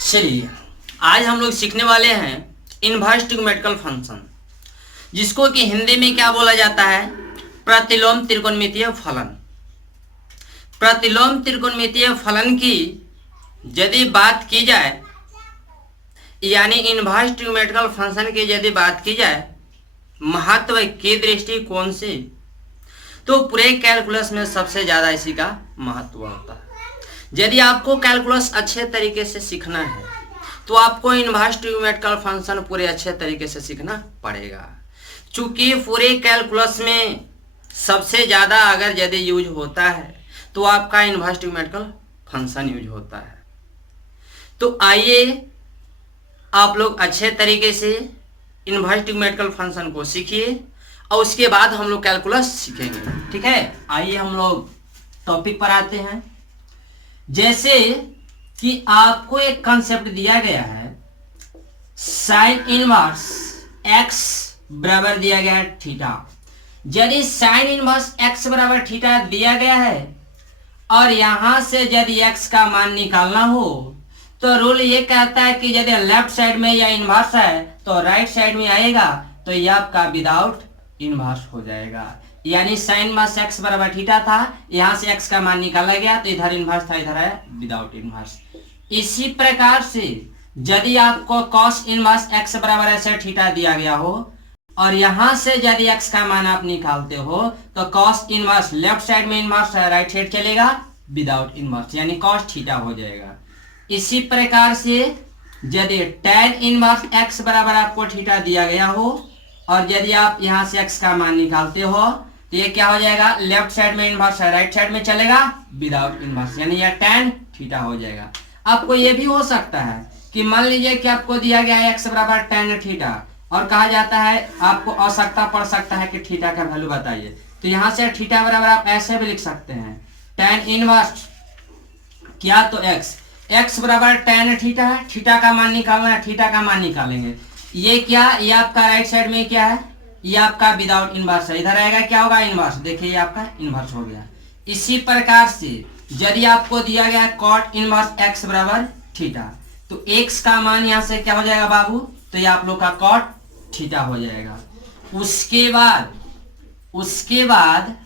चलिए आज हम लोग सीखने वाले हैं इनवर्स ट्रिग्नोमेट्रिकल फंक्शन, जिसको कि हिंदी में क्या बोला जाता है, प्रतिलोम त्रिकोणमितीय फलन। प्रतिलोम त्रिकोणमितीय फलन की यदि बात की जाए, यानी इनवर्स ट्रिग्नोमेट्रिकल फंक्शन की यदि बात की जाए महत्व के दृष्टिकोण से, तो पूरे कैलकुलस में सबसे ज़्यादा इसी का महत्व होता है। यदि आपको कैलकुलस अच्छे तरीके से सीखना है तो आपको इनवर्स ट्रिग्नोमेट्रिकल फंक्शन पूरे अच्छे तरीके से सीखना पड़ेगा, चूंकि पूरे कैलकुलस में सबसे ज़्यादा अगर यदि यूज होता है तो आपका इनवर्स ट्रिग्नोमेट्रिकल फंक्शन यूज होता है। तो आइए आप लोग अच्छे तरीके से इनवर्स ट्रिग्नोमेट्रिकल फंक्शन को सीखिए और उसके बाद हम लोग कैलकुलस सीखेंगे। ठीक है, आइए हम लोग टॉपिक पर आते हैं। जैसे कि आपको एक कॉन्सेप्ट दिया गया है, साइन इनवर्स एक्स बराबर दिया गया है थीटा। यदि साइन इनवर्स एक्स बराबर थीटा दिया गया है और यहां से यदि एक्स का मान निकालना हो तो रूल ये कहता है कि यदि लेफ्ट साइड में या इनवर्स है तो राइट साइड में आएगा, तो ये आपका विदाउट इनवर्स हो जाएगा। यानी साइन इनवर्स एक्स बराबर थीटा था, यहां से एक्स का मान निकाला गया तो इधर इनवर्स था, इधर है विदाउट इनवर्स। इसी प्रकार से यदि आपको कॉस इनवर्स एक्स बराबर ऐसे थीटा दिया गया हो और यहां से यदि एक्स का मान आप निकालते हो तो कॉस इनवर्स लेफ्ट साइड में इनवर्स है, राइट साइड चलेगा विदाउट इनवर्स, यानी कॉस थीटा हो जाएगा। इसी प्रकार से यदि tan इनवर्स एक्स बराबर आपको थीटा दिया गया हो और यदि आप यहां से x का मान निकालते हो तो ये क्या हो जाएगा, लेफ्ट साइड में इनवर्स है, राइट साइड में चलेगा विदाउट इनवर्स, यानी यह tan थीटा हो जाएगा। आपको ये भी हो सकता है कि मान लीजिए कि आपको दिया गया है x बराबर tan थीटा और कहा जाता है आपको आवश्यकता पड़ सकता है कि थीटा का वैल्यू बताइए, तो यहाँ से थीटा बराबर आप ऐसे भी लिख सकते हैं tan इनवर्स क्या, तो x बराबर tan थीटा है, थीटा का मान निकालना है, थीटा का मान निकालेंगे। ये क्या, ये आपका राइट साइड में क्या है, ये आपका विदाउट इनवर्स है, इधर आएगा क्या होगा इनवर्स, देखिए ये आपका इनवर्स हो गया। इसी प्रकार से यदि आपको दिया गया है cot इनवर्स x बराबर थीटा, तो x का मान यहाँ से क्या हो जाएगा बाबू, तो ये आप लोग का cot थीटा हो जाएगा। उसके बाद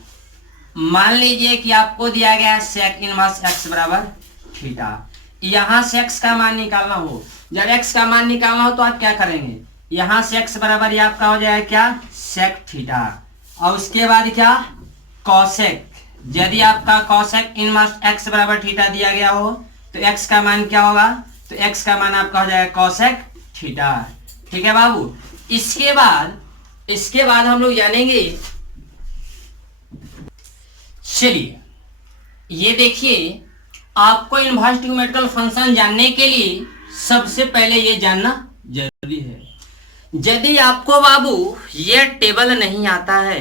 मान लीजिए कि आपको दिया गया है sec इनवर्स x बराबर थीटा, यहां से x का मान निकालना हो, जब x का मान निकालना हो तो आप क्या करेंगे, यहां से x बराबर ये आपका हो जाएगा क्या, sec थीटा, और उसके बाद क्या cosec। यदि आपका cosec इनवर्स x बराबर थीटा दिया गया हो तो x का मान क्या होगा, तो x का मान आपका हो जाएगा cosec थीटा। ठीक है बाबू। इसके बाद हम लोग जानेंगे, चलिए ये देखिए, आपको इनवर्स ट्रिग्नोमेट्रिकल फंक्शन जानने के लिए सबसे पहले ये जानना जरूरी है। यदि आपको बाबू ये टेबल नहीं आता है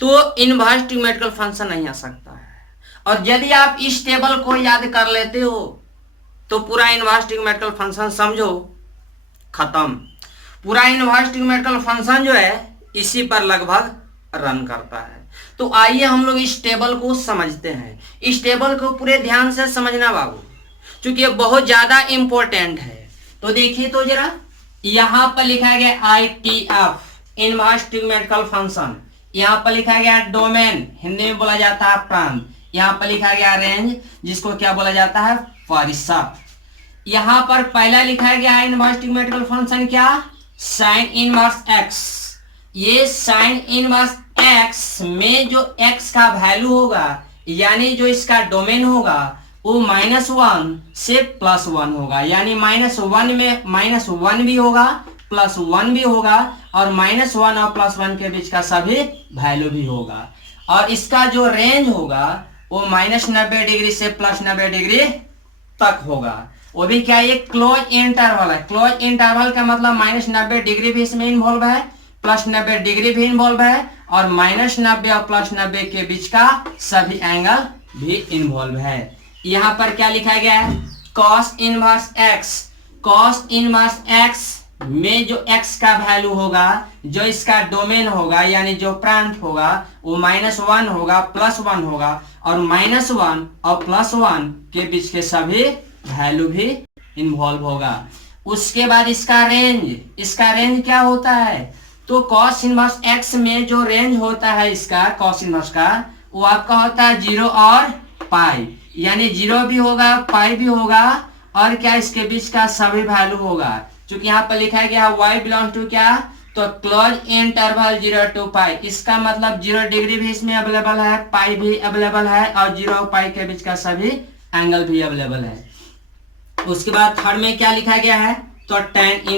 तो इनवर्स ट्रिग्नोमेट्रिकल फंक्शन नहीं आ सकता है, और यदि आप इस टेबल को याद कर लेते हो तो पूरा इनवर्स ट्रिग्नोमेट्रिकल फंक्शन समझो खत्म। पूरा इनवर्स ट्रिग्नोमेट्रिकल फंक्शन जो है इसी पर लगभग रन करता है। तो आइए हम लोग इस टेबल को समझते हैं। इस टेबल को पूरे ध्यान से समझना बाबू, क्योंकि ये बहुत ज्यादा इंपॉर्टेंट है। तो देखिए तो जरा, यहाँ पर लिखा गया ITF इनवर्स ट्रिग्नोमेट्रिकल फंक्शन, यहाँ पर लिखा गया डोमेन, हिंदी में बोला जाता है प्रांत, यहाँ पर लिखा गया रेंज, जिसको क्या बोला जाता है परिसर। यहाँ पर पहला लिखा गया है इनवर्स ट्रिग्नोमेट्रिकल फंक्शन क्या, साइन इनवर्स एक्स। ये साइन इनवर्स एक्स में जो x का वैल्यू होगा, यानी जो इसका डोमेन होगा वो -1 से +1 होगा, यानी -1 में -1 भी होगा +1 भी होगा और -1 और +1 के बीच का सभी वैल्यू भी होगा। और इसका जो रेंज होगा वो -90 डिग्री से +90 डिग्री तक होगा। वो भी क्या, ये क्लोज इंटरवल है। क्लोज इंटरवल का मतलब -90 डिग्री भी इसमें इन्वॉल्व है, +90 डिग्री भी इन्वॉल्व है, और -90 और +90 के बीच का सभी एंगल भी इन्वॉल्व है। यहाँ पर क्या लिखा गया है, cos inverse x। cos inverse x में जो x का वैल्यू होगा, जो इसका डोमेन होगा यानी जो प्रांत होगा, वो -1 होगा +1 होगा, और -1 और +1 के बीच के सभी वैल्यू भी इन्वॉल्व होगा। उसके बाद इसका रेंज क्या होता है, तो कॉस इनवर्स एक्स में जो रेंज होता है इसका कॉस इनवर्स का, वो आपका होता है 0 और पाई, यानी 0 भी होगा पाई भी होगा और क्या इसके बीच का सभी वैल्यू होगा। क्योंकि यहाँ पर लिखा गया y बिलोंग टू क्या, तो क्लोज इंटरवल 0 to पाई, इसका मतलब 0 डिग्री भी इसमें अवेलेबल है, पाई भी अवेलेबल है और 0 और पाई के बीच का सभी एंगल भी अवेलेबल है। उसके बाद थर्ड में क्या लिखा गया है, तो tan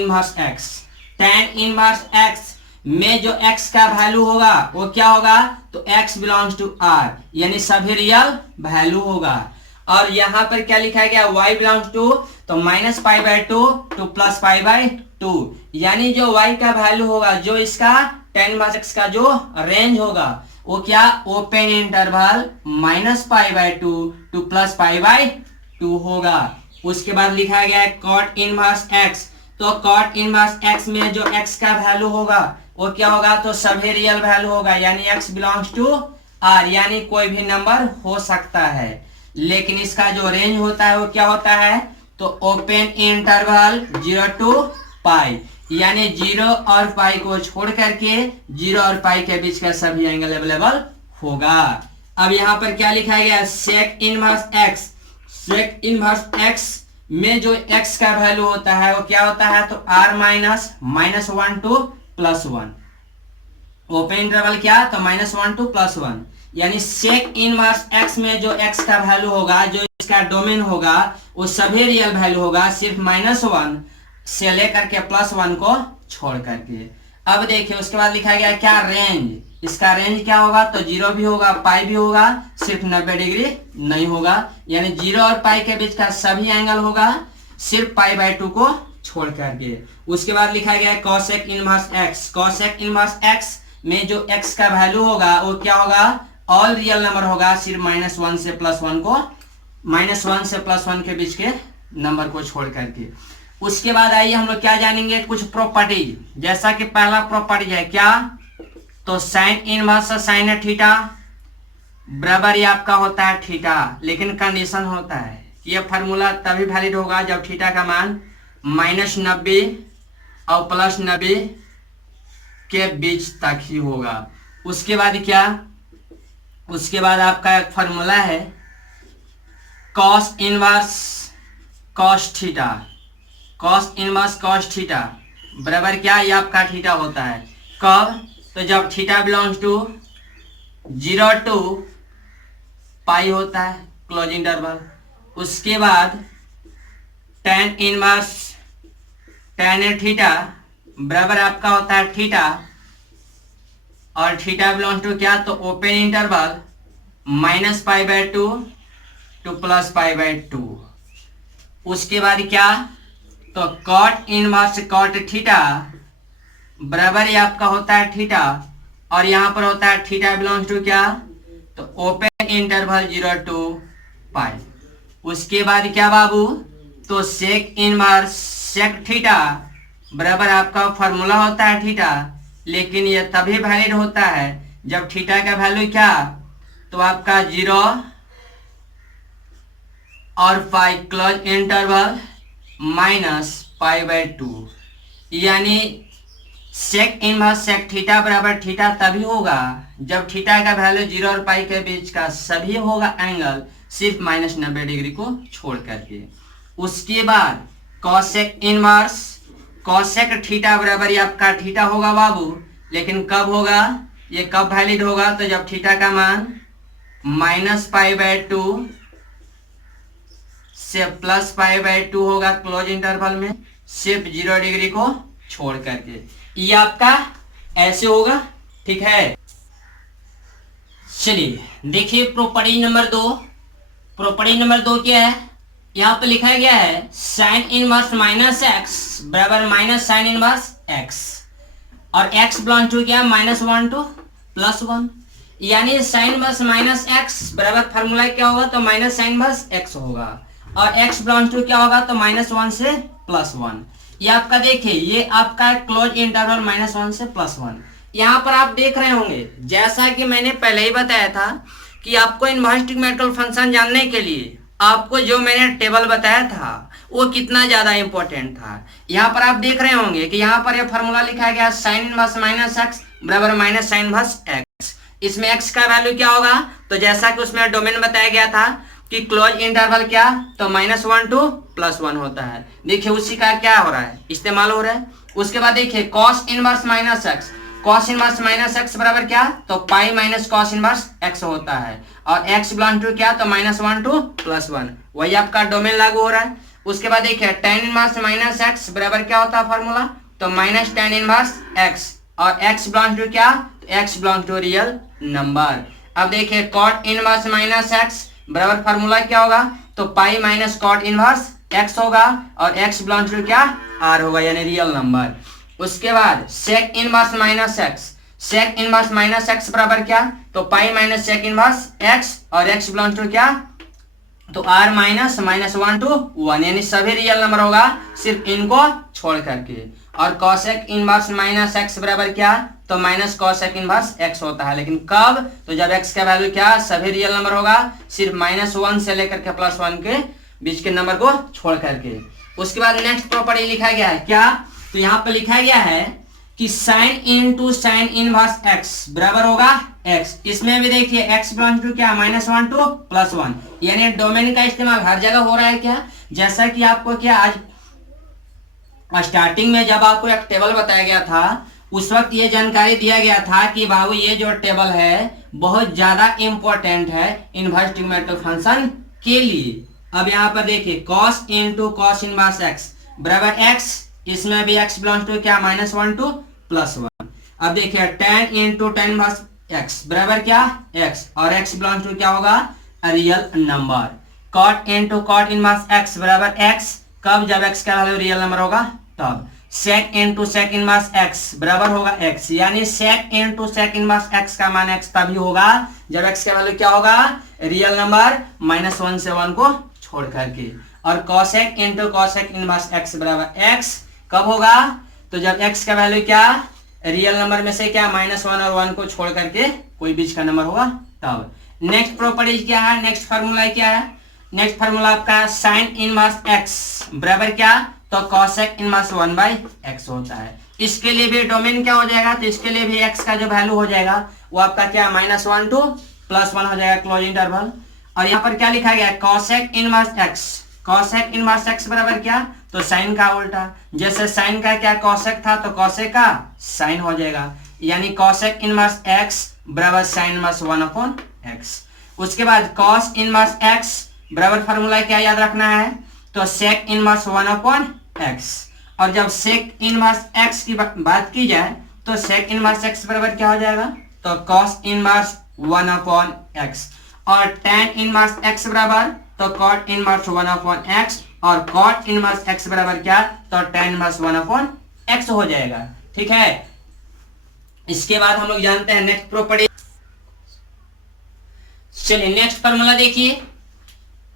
इनवर्स x में जो x का वैल्यू होगा वो क्या होगा, तो x बिलोंग्स टू r, यानी सभी रियल वैल्यू होगा। और यहाँ पर क्या लिखा गया, y बिलोंग्स टू, तो -π/2 टू +π/2, यानी जो y का वैल्यू होगा, जो इसका tan इनवर्स x का जो रेंज होगा वो क्या, ओपन इंटरवल -π/2 टू +π/2 होगा। उसके बाद लिखा गया है cot इनवर्स x, तो cot इनवर्स x में जो x का वैल्यू होगा वो क्या होगा, तो सभी रियल वैल्यू होगा, यानी x बिलोंग्स टू r, यानी कोई भी नंबर हो सकता है, लेकिन इसका जो रेंज होता है वो क्या होता है, तो ओपन इंटरवल 0 to पाई, यानी 0 और पाई को छोड़ करके 0 और पाई के बीच का सभी एंगल अवेलेबल होगा। अब यहाँ पर क्या लिखा गया, सेक इनवर्स x में जो x का वैल्यू होता है वो क्या होता है, तो r -1 to +1, ओपन इंटरवल क्या, तो -1 to +1, यानी सेक इनवर्स x में जो x का वैल्यू होगा, जो इसका डोमेन होगा वो सभी रियल वैल्यू होगा, सिर्फ -1 से लेकर के +1 को छोड़ करके। अब देखिए उसके बाद लिखा गया क्या, रेंज, इसका रेंज क्या होगा, तो 0 भी होगा पाई भी होगा, सिर्फ 90 डिग्री नहीं होगा, यानी 0 और पाई के बीच का सभी एंगल होगा, सिर्फ π/2 को छोड़ करके। उसके बाद लिखा गया cosec इनवर्स x में जो x का वैल्यू होगा वो क्या होगा, ऑल रियल नंबर होगा, सिर्फ -1 से +1 के बीच के नंबर को छोड़ करके। उसके बाद आइए हम लोग क्या जानेंगे, कुछ प्रॉपर्टीज, जैसा कि पहला प्रॉपर्टी है क्या, तो साइन इनवर्स साइन थीटा बराबर ये आपका होता है थीटा, लेकिन कंडीशन होता है कि यह फार्मूला तभी वैलिड होगा जब थीटा का मान -90 और +90 के बीच तक ही होगा। उसके बाद क्या, उसके बाद आपका एक फार्मूला है कॉस इनवर्स कॉस थीटा बराबर क्या, ये आपका थीटा होता है कब, तो जब थीटा बिलोंग्स टू 0 to पाई होता है, क्लोज इंटरवल। उसके बाद tan थीटा बराबर आपका होता है थीटा, और थीटा बिलोंग्स टू क्या, तो ओपन इंटरवल -π/2 टू +π/2। उसके बाद क्या, तो cot इनवर्स cot थीटा बराबर ये आपका होता है थीटा, और यहाँ पर होता है थीटा बिलोंग्स टू क्या, तो ओपन इंटरवल 0 to पाई। उसके बाद क्या बाबू, तो सेक इनवर्स सेक थीटा बराबर आपका फॉर्मूला होता है थीटा, लेकिन ये तभी वैलिड होता है जब थीटा का वैल्यू क्या, तो आपका 0 और पाई क्लोज इंटरवल -π/2, यानी सेक इनवर्स सेक थीटा बराबर थीटा तभी होगा जब थीटा का वैल्यू 0 और पाई के बीच का सभी होगा एंगल, सिर्फ -90 डिग्री को छोड़ करके। उसके बाद कॉसेक इनवर्स कॉसेक थीटा बराबर ये आपका थीटा होगा बाबू, लेकिन कब होगा, ये कब वैलिड होगा, तो जब थीटा का मान -π/2 से +π/2 होगा क्लोज इंटरवल में, सिर्फ 0 डिग्री को छोड़ करके। ये आपका ऐसे होगा, ठीक है। चलिए देखिए प्रॉपर्टी नंबर 2 क्या है, यहाँ पे लिखा गया है साइन इनवर्स -x बराबर -sin इनवर्स x, और x बिलोंग टू क्या, -1 to +1, यानी साइन इनवर्स -x बराबर फार्मूला क्या होगा, तो -sin इनवर्स x होगा, और x बिलोंग टू क्या होगा, तो -1 से +1। ये आपका देखिए, ये आपका क्लोज इंटरवल -1 से +1। यहाँ पर आप देख रहे होंगे, जैसा कि मैंने पहले ही बताया था कि आपको इनवर्स ट्रिग्नोमेट्रिकल फंक्शन जानने के लिए आपको जो मैंने टेबल बताया था वो कितना ज्यादा इंपॉर्टेंट था। यहाँ पर आप देख रहे होंगे कि यहाँ पर ये फॉर्मूला लिखा गया साइन इनवर्स माइनस एक्स बराबर माइनस साइन इनवर्स एक्स। इसमें एक्स का वैल्यू क्या होगा, तो जैसा कि उसमें डोमेन बताया गया था कि क्लोज इंटरवल क्या, तो -1 to +1 होता है। देखिए उसी का क्या हो रहा है, इस्तेमाल हो रहा है। उसके बाद देखिए cos inverse minus x, cos inverse minus X बराबर क्या, तो pi minus cos inverse x होता है। और एक्स बिलोंग टू क्या, तो -1 to +1, वही आपका डोमेन लागू हो रहा है। उसके बाद देखिए टेन इनवर्स माइनस एक्स बराबर क्या होता है फॉर्मूला, तो माइनस टेन इनवर्स एक्स, और एक्स बिलोंग टू क्या, तो X belong to real number. अब देखिए कॉट इनवर्स माइनस एक्स बराबर फार्मूला क्या होगा, तो pi minus cot inverse X होगा, और एक्स बिलोंग टू क्या, आर होगा यानी रियल नंबर। उसके बाद sec inverse minus X, sec inverse minus X बराबर क्या, तो pi minus sec inverse X, और एक्स बिलोंग टू क्या, तो r -1 to 1 यानी सभी रियल नंबर होगा सिर्फ इनको छोड़ करके। और कॉसेक इनवर्स माइनस एक्स बराबर क्या, तो माइनस कॉसेक इनवर्स एक्स होता है, लेकिन कब, तो जब x का वैल्यू क्या, सभी रियल नंबर होगा सिर्फ -1 से लेकर के +1 के बीच के नंबर को छोड़ करके। उसके बाद नेक्स्ट प्रॉपर्टी लिखा गया है क्या, तो यहाँ पर लिखा गया है कि sine into sine inverse x बराबर होगा x। इसमें भी देखिए x बिलोंग टू क्या, -1 to +1, यानी डोमेन का इस्तेमाल हर जगह हो रहा है क्या, जैसा कि आपको क्या आज स्टार्टिंग में जब आपको एक टेबल बताया गया था उस वक्त ये जानकारी दिया गया था कि बाबू ये जो टेबल है बहुत ज्यादा इंपॉर्टेंट है इनवर्स ट्रिग्नोमेट्रिक फंक्शन के लिए। अब यहाँ पर देखिए cos into cos inverse x बराबर x, इसमें भी x बिलोंग टू क्या, -1 to +1। अब देखिए tan into tan inverse x बराबर क्या, x, और x बिलोंग टू क्या होगा, real number. cot into cot inverse x बराबर x, कब, जब x का वैल्यू रियल नंबर होगा तब। sec into sec inverse x बराबर होगा x, यानी sec into sec inverse x का मान x तभी होगा जब x का वैल्यू क्या होगा, रियल नंबर -1 से 1 को छोड़ करके। और cosec into cosec inverse x बराबर x कब होगा, तो जब x का वैल्यू क्या, रियल नंबर में से क्या, -1 और 1 को छोड़ करके कोई बीच का नंबर होगा तब। नेक्स्ट प्रॉपर्टी क्या है, नेक्स्ट फार्मूला क्या है, नेक्स्ट फार्मूला आपका साइन इनवर्स x बराबर क्या, तो cosec इनवर्स 1/x होता है। इसके लिए भी डोमेन क्या हो जाएगा, तो इसके लिए भी x का जो वैल्यू हो जाएगा वो आपका क्या, -1 to +1 हो जाएगा क्लोज इंटरवल। और यहाँ पर क्या लिखा गया, cosec inverse x, cosec inverse x बराबर क्या, तो साइन का उल्टा, जैसे साइन का क्या cosec था तो cosec का साइन हो जाएगा, यानी cosec इनवर्स x बराबर साइन इनवर्स 1/x। उसके बाद cos इनवर्स x बराबर फार्मूला क्या याद रखना है, तो sec इनवर्स 1/x। और जब sec इनवर्स x की बात की जाए तो sec इनवर्स x बराबर क्या हो जाएगा, तो cos इनवर्स 1/x। और tan इनवर्स x बराबर तो cot इनवर्स 1/x, और cot इनवर्स x बराबर क्या, तो tan इनवर्स 1/x हो जाएगा। ठीक है, इसके बाद हम लोग जानते हैं नेक्स्ट प्रॉपर्टी। चलिए नेक्स्ट फार्मूला देखिए,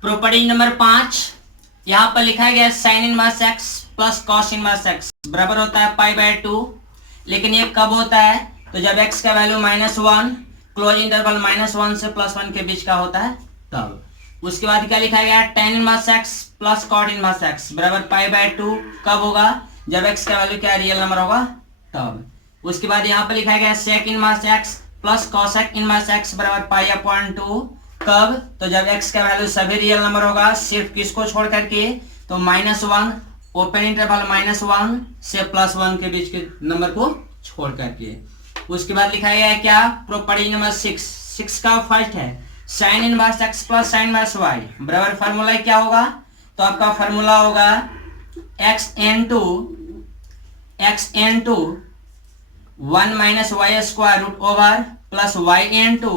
प्रॉपर्टी नंबर 5। यहाँ पर लिखा गया sign inverse x plus cos inverse x बराबर होता है π/2, लेकिन ये कब होता है, तो जब x का वैल्यू -1 क्लोज इंटरवल -1 से +1 के बीच का होता है तब। उसके बाद क्या लिखा गया, tan inverse x plus cot inverse x बराबर π/2 कब होगा, जब x का वैल्यू क्या, रियल नंबर होगा तब। उसके बाद यहाँ पर लिखा गया sec inverse x plus cosec inverse x बराबर π/2 कब, तो जब x का वैल्यू सभी रियल नंबर होगा सिर्फ किसको छोड़ करके, तो -1 ओपन इंटरवल -1 से +1 के बीच के नंबर को छोड़ करके। उसके बाद लिखा गया है क्या, प्रॉपर्टी नंबर 6 का फर्स्ट है sine inverse x plus sine inverse y बराबर फार्मूला क्या होगा, तो आपका फार्मूला होगा x into 1 minus Y square root over plus y into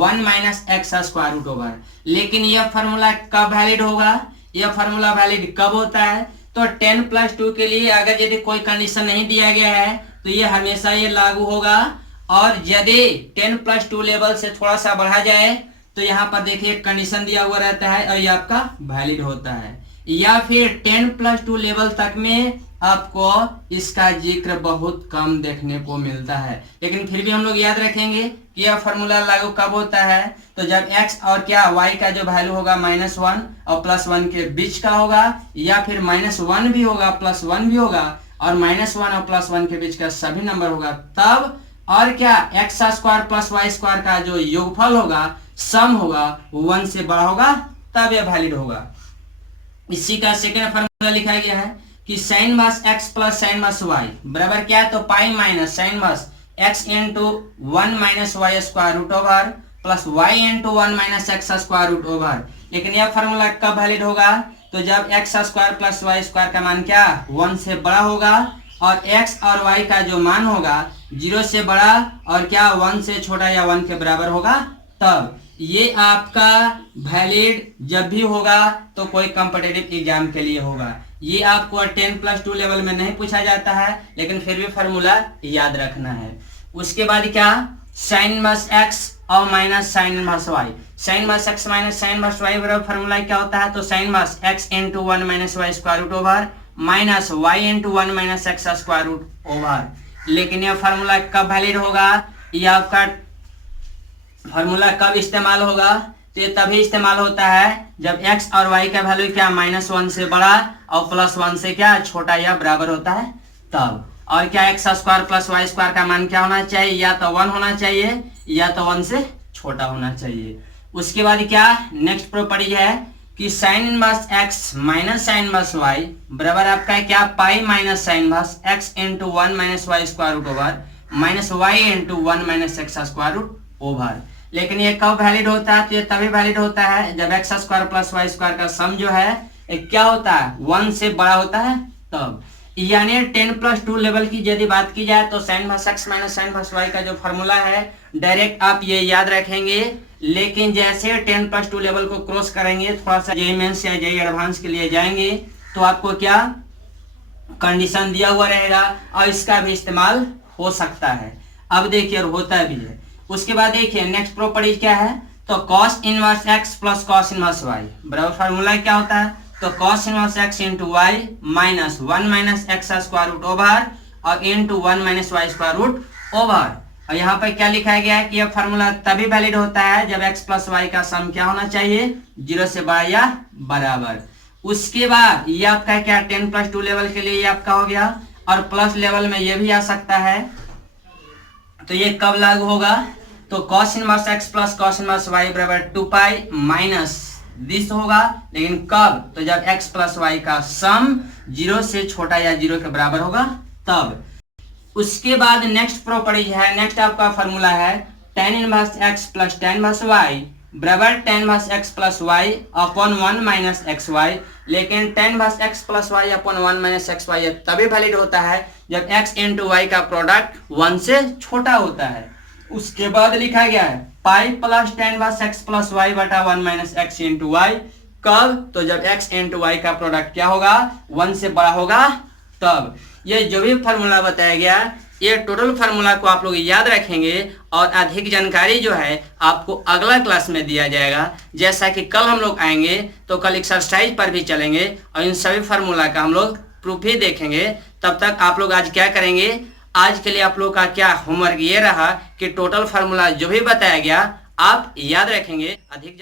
1 minus x square root over. लेकिन यह फार्मूला कब वैलिड होगा, यह फार्मूला वैलिड कब होता है, तो 10+2 के लिए अगर यदि कोई कंडीशन नहीं दिया गया है तो ये हमेशा ये लागू होगा, और यदि 10+2 लेवल से थोड़ा सा बढ़ा जाए तो यहाँ पर देखिए कंडीशन दिया हुआ रहता है और ये आपका वैलिड होता है, या फिर 10+2 लेवल तक में आपको इसका जिक्र बहुत कम देखने को मिलता है। लेकिन फिर भी हम लोग याद रखेंगे कि यह फॉर्मूला लागू कब होता है, तो जब x और क्या y का जो वैल्यू होगा -1 और +1 के बीच का होगा, या फिर -1 भी होगा +1 भी होगा और -1 और +1 के बीच का सभी नंबर होगा तब, और क्या x² + y² का जो योगफल होगा, सम होगा, 1 से बड़ा होगा तब यह वैलिड होगा। इसी का सेकंड फॉर्मूला लिखा गया है कि sin मास x प्लस sin मास y बराबर क्या है, तो पाई माइनस sin मास x into 1 minus Y square root over plus Y into 1 minus x square root over. लेकिन यह फॉर्मूला कब वैलिड होगा, तो जब X square plus Y square का मान क्या 1 से बड़ा होगा और x और y का जो मान होगा 0 से बड़ा और क्या 1 से छोटा या 1 के बराबर होगा तब। ये आपका वैलिड जब भी होगा तो कोई कॉम्पिटिटिव एग्जाम के लिए होगा। ये आपको 10+2 लेवल में नहीं पूछा जाता है, लेकिन फिर भी फॉर्मूला याद रखना है। उसके बाद क्या sin मास x और माइनस sin मास y। sin मास x माइनस sin मास y बराबर फॉर्मूला क्या होता है, तो sin मास x into 1 minus Y square root over minus Y into 1 minus x square root over. लेकिन यह फॉर्मूला कब वैलिड होगा, यह आपका फॉर्मूला कब इस्तेमाल होगा, तो ये तभी इस्तेमाल होता है जब x और y का वैल्यू क्या -1 से बड़ा और +1 से क्या छोटा या बराबर होता है तब। और क्या x square plus Y square का मान क्या होना चाहिए, या तो 1 होना चाहिए या तो 1 से छोटा होना चाहिए। उसके बाद क्या नेक्स्ट प्रॉपर्टी है कि sin inverse x minus sin inverse y बराबर आपका क्या pi minus sin inverse x into 1 minus Y square root over minus Y into 1 minus x square root over. लेकिन ये कब वैलिड होता है, तो ये तभी वैलिड होता है जब X square plus Y square का सम जो है क्या होता है 1 से बड़ा होता है तब। यानी 10+2 लेवल की यदि बात की जाए तो sin inverse x minus sin inverse y का जो फॉर्मूला है डायरेक्ट आप ये याद रखेंगे। लेकिन जैसे 10+2 लेवल को क्रॉस करेंगे, थोड़ा सा जेईई मेंस या जेईई एडवांस के लिए जाएंगे, तो आपको क्या कंडीशन दिया हुआ रहेगा और इसका भी इस्तेमाल हो सकता है। अब देखिए और होता भी है। उसके बाद देखिए नेक्स्ट प्रॉपर्टी क्या है, तो cos inverse x plus cos inverse y बराबर फार्मूला क्या होता है, तो cos inverse x into y minus 1 minus x square root over और into 1 minus Y square root over. और यहाँ पर क्या लिखा गया है कि यह फार्मूला तभी वैलिड होता है जब x प्लस वाई का सम क्या होना चाहिए 0 से बड़ा या बराबर। उसके बाद ये आपका क्या 10+2 लेवल के लिए ये आपका हो गया, और प्लस लेवल में ये भी आ सकता है। तो ये कब लागू होगा, तो cos inverse x plus cos inverse y बराबर 2 पाई माइनस दिस होगा, लेकिन कब, तो जब x प्लस y का सम 0 से छोटा या 0 के बराबर होगा तब। उसके बाद नेक्स्ट प्रॉपर्टी है, नेक्स्ट आपका फॉर्मूला है tan inverse x plus tan inverse y बराबर tan inverse x plus y upon 1 minus X Y. लेकिन tan inverse x plus y upon 1 minus X Y तभी वैलिड होता है जब x इंटू वाई का product 1 से छोटा होता है। उसके बाद लिखा गया है pi plus tan inverse x plus y बटा 1 माइनस एक्स इंटू वाई। कब, तो जब x इंटू वाई का प्रोडक्ट क्या होगा 1 से बड़ा होगा तब। ये जो भी फार्मूला बताया गया ये टोटल फार्मूला को आप लोग याद रखेंगे और अधिक जानकारी जो है आपको अगला क्लास में दिया जाएगा। जैसा कि कल हम लोग आएंगे तो कल एक्सरसाइज पर भी चलेंगे और इन सभी फार्मूला का हम लोग प्रूफ ही देखेंगे। तब तक आप लोग आज क्या करेंगे, आज के लिए आप लोग का क्या होमवर्क ये रहा कि टोटल फार्मूला जो भी बताया गया आप याद रखेंगे। अधिक